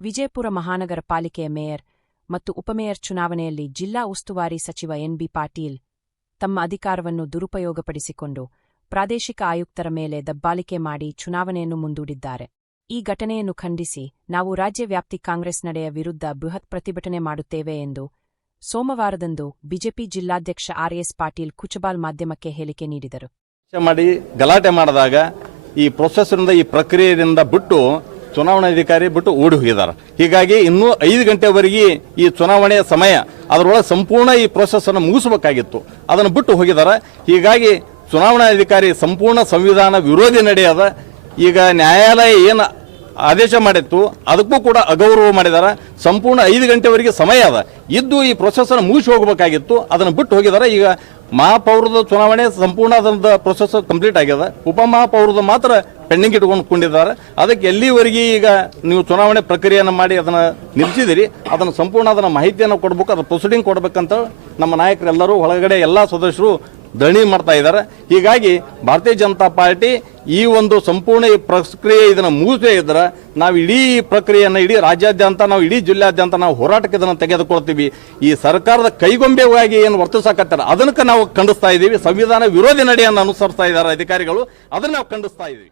ವಿಜಯಪುರ ಮಹಾನಗರ ಪಾಲಿಕೆಯ ಮೇಯರ್ ಮತ್ತು ಉಪಮೇಯರ್ ಚುನಾವಣೆಯಲ್ಲಿ ಜಿಲ್ಲಾ ಉಸ್ತುವಾರಿ ಸಚಿವ ಎನ್.ಬಿ. ಪಾಟೀಲ್ ತಮ್ಮ ಅಧಿಕಾರವನ್ನು ದುರುಪಯೋಗಪಡಿಸಿಕೊಂಡು ಪ್ರಾದೇಶಿಕ ಆಯುಕ್ತರ ಮೇಲೆ ದಬ್ಬಾಳಿಕೆ ಮಾಡಿ ಚುನಾವಣೆಯನ್ನು ಮುಂದೂಡಿದ್ದಾರೆ. ಈ ಘಟನೆಯನ್ನು ಖಂಡಿಸಿ ನಾವು ರಾಜ್ಯವ್ಯಾಪ್ತಿ ಕಾಂಗ್ರೆಸ್ ನಡೆಯ ವಿರುದ್ಧ ಬೃಹತ್ ಪ್ರತಿಭಟನೆ ಮಾಡುತ್ತೇವೆ ಎಂದು ಸೋಮವಾರದಂದು ಬಿಜೆಪಿ ಜಿಲ್ಲಾಧ್ಯಕ್ಷ ಆರ್.ಎಸ್. ಪಾಟೀಲ್ ಕುಚಬಾಲ್ ಮಾಧ್ಯಮಕ್ಕೆ ಹೇಳಿಕೆ ನೀಡಿದರು. ಗಲಾಟೆ ಮಾಡಿದಾಗ ಈ ಪ್ರೊಸೆಸ್ನಿಂದ ಈ ಪ್ರಕ್ರಿಯೆಯಿಂದ ಬಿಟ್ಟು ಚುನಾವಣಾಧಿಕಾರಿ ಬಿಟ್ಟು ಓಡಿ ಹೋಗಿದ್ದಾರೆ. ಹೀಗಾಗಿ ಇನ್ನೂ 5 ಗಂಟೆವರೆಗೆ ಈ ಚುನಾವಣೆಯ ಸಮಯ ಅದರೊಳಗೆ ಸಂಪೂರ್ಣ ಈ ಪ್ರೊಸೆಸ್ ಅನ್ನು ಮುಗಿಸಬೇಕಾಗಿತ್ತು, ಅದನ್ನು ಬಿಟ್ಟು ಹೋಗಿದ್ದಾರೆ. ಹೀಗಾಗಿ ಚುನಾವಣಾಧಿಕಾರಿ ಸಂಪೂರ್ಣ ಸಂವಿಧಾನ ವಿರೋಧಿ ನಡೆಯದ. ಈಗ ನ್ಯಾಯಾಲಯ ಏನು ಆದೇಶ ಮಾಡಿತ್ತು ಅದಕ್ಕೂ ಕೂಡ ಅಗೌರವ ಮಾಡಿದ್ದಾರೆ. ಸಂಪೂರ್ಣ 5 ಗಂಟೆವರೆಗೆ ಸಮಯ ಅದ ಇದ್ದು ಈ ಪ್ರೊಸೆಸ್ ಅನ್ನು ಮುಗಿಸಿ ಹೋಗಬೇಕಾಗಿತ್ತು, ಅದನ್ನು ಬಿಟ್ಟು ಹೋಗಿದ್ದಾರೆ. ಈಗ ಮಹಾಪೌರದ ಚುನಾವಣೆ ಸಂಪೂರ್ಣ ಅದರ ಪ್ರೊಸೆಸ್ ಕಂಪ್ಲೀಟ್ ಆಗ್ಯದ. ಉಪಮಹಾಪೌರದ ಮಾತ್ರ ಪೆಂಡಿಂಗ್ ಇಟ್ಕೊಂಡಿದ್ದಾರೆ. ಅದಕ್ಕೆ ಎಲ್ಲಿವರೆಗೆ ಈಗ ನೀವು ಚುನಾವಣೆ ಪ್ರಕ್ರಿಯೆಯನ್ನು ಮಾಡಿ ಅದನ್ನು ನಿಲ್ಲಿಸಿದಿರಿ, ಅದನ್ನು ಸಂಪೂರ್ಣ ಅದನ್ನ ಮಾಹಿತಿಯನ್ನು ಕೊಡಬೇಕು, ಅದರ ಪ್ರೊಸೀಡಿಂಗ್ ಕೊಡಬೇಕಂತ ನಮ್ಮ ನಾಯಕರೆಲ್ಲರೂ ಒಳಗಡೆ ಎಲ್ಲ ಸದಸ್ಯರು ಧರಣಿ ಮಾಡ್ತಾ ಇದ್ದಾರೆ. ಹೀಗಾಗಿ ಭಾರತೀಯ ಜನತಾ ಪಾರ್ಟಿ ಈ ಒಂದು ಸಂಪೂರ್ಣ ಈ ಪ್ರಕ್ರಿಯೆ ಇದನ್ನು ಮುಗಿಸೇ ಇದ್ರೆ ನಾವು ಇಡೀ ಪ್ರಕ್ರಿಯೆಯನ್ನು ಇಡೀ ರಾಜ್ಯಾದ್ಯಂತ ನಾವು ಇಡೀ ಜಿಲ್ಲಾದ್ಯಂತ ನಾವು ಹೋರಾಟಕ್ಕೆ ಇದನ್ನು ತೆಗೆದುಕೊಳ್ತೀವಿ. ಈ ಸರ್ಕಾರದ ಕೈಗೊಂಬೆಯಾಗಿ ಏನು ವರ್ತಿಸಾಕತ್ತಾರೆ ಅದಕ್ಕೆ ನಾವು ಖಂಡಿಸ್ತಾ ಇದ್ದೀವಿ. ಸಂವಿಧಾನ ವಿರೋಧಿ ನಡೆಯನ್ನು ಅನುಸರಿಸ್ತಾ ಇದ್ದಾರೆ ಅಧಿಕಾರಿಗಳು, ಅದನ್ನು ನಾವು ಖಂಡಿಸ್ತಾ ಇದ್ದೀವಿ.